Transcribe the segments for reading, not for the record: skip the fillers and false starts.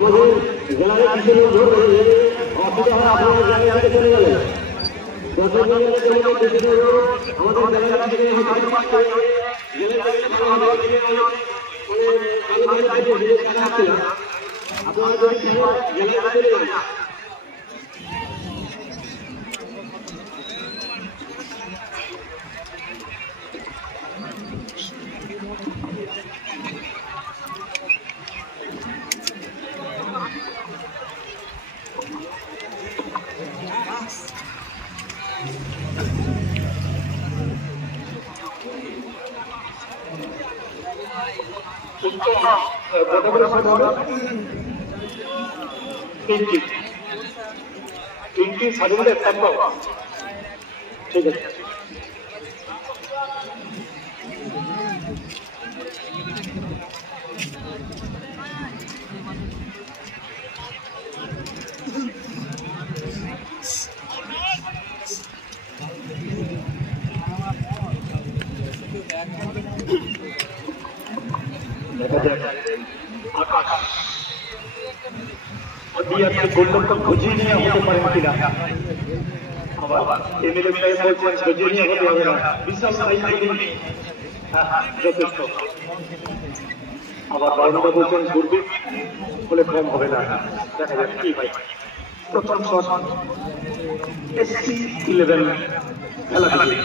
আমাদের জেলার কিছু লোক ধরে অসুবিধা হয় আপনারা জায়গা থেকে চলে গেলেন। আমাদের জেলা থেকে আপনারা যদি জেলা চলে যান। তিনটি স্বাধীনতা সম্ভব। ঠিক আছে, দেখা যাক আকাশ গোলরক্ষক বুঝিয়ে নিয়ে হতে পারেন কিনা। আবার এমএলএ সাহেব বলছেন বুঝিয়ে নিয়ে হতে হবে না, বিশাল যথেষ্ট। আবার বারণটা বলছেন দূরবীন বলে কম হবে না। দেখা যাক কি হয়। প্রথম শট SC11 খেলা হবে।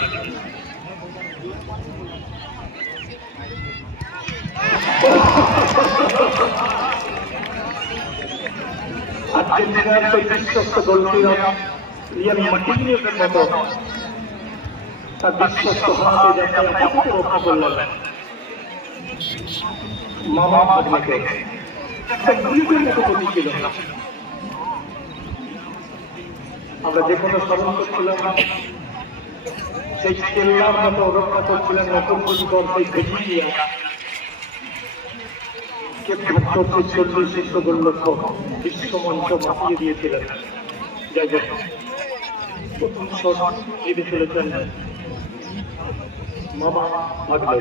আর্জেন্টিনার বিশ্বস্ত গোলকিপার রিয়াল মার্টিনেজের মতো তার বিশ্বস্ত হাতে যাতে রক্ষা করলেন মামা ভাগ্নেকে। একটা গুলির মতো গতি ছিল। আমরা যে কোনো স্মরণ করছিলাম সেই কেল্লার মতো রক্ষা করছিলেন নতুন গোলকিপার সেই ভেজিয়া কে 40 গোলরক্ষক বিশ্বমঞ্চ মাতিয়ে দিয়েছিলেন। যাই হোক, প্রথম শট জিতে চলেছেন মামা ভাগ্নে।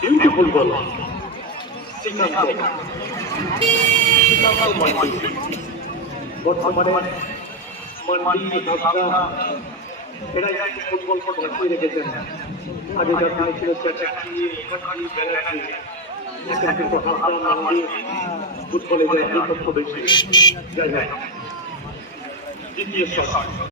বিউটিফুল গোল। বর্তমানে মান্ডি ঢাকা এরাই ফুটবল বাঁচিয়ে রেখেছেন। আগেকার দিনে ছিল ফুটবলে বেশি। যাই হোক, দ্বিতীয় শট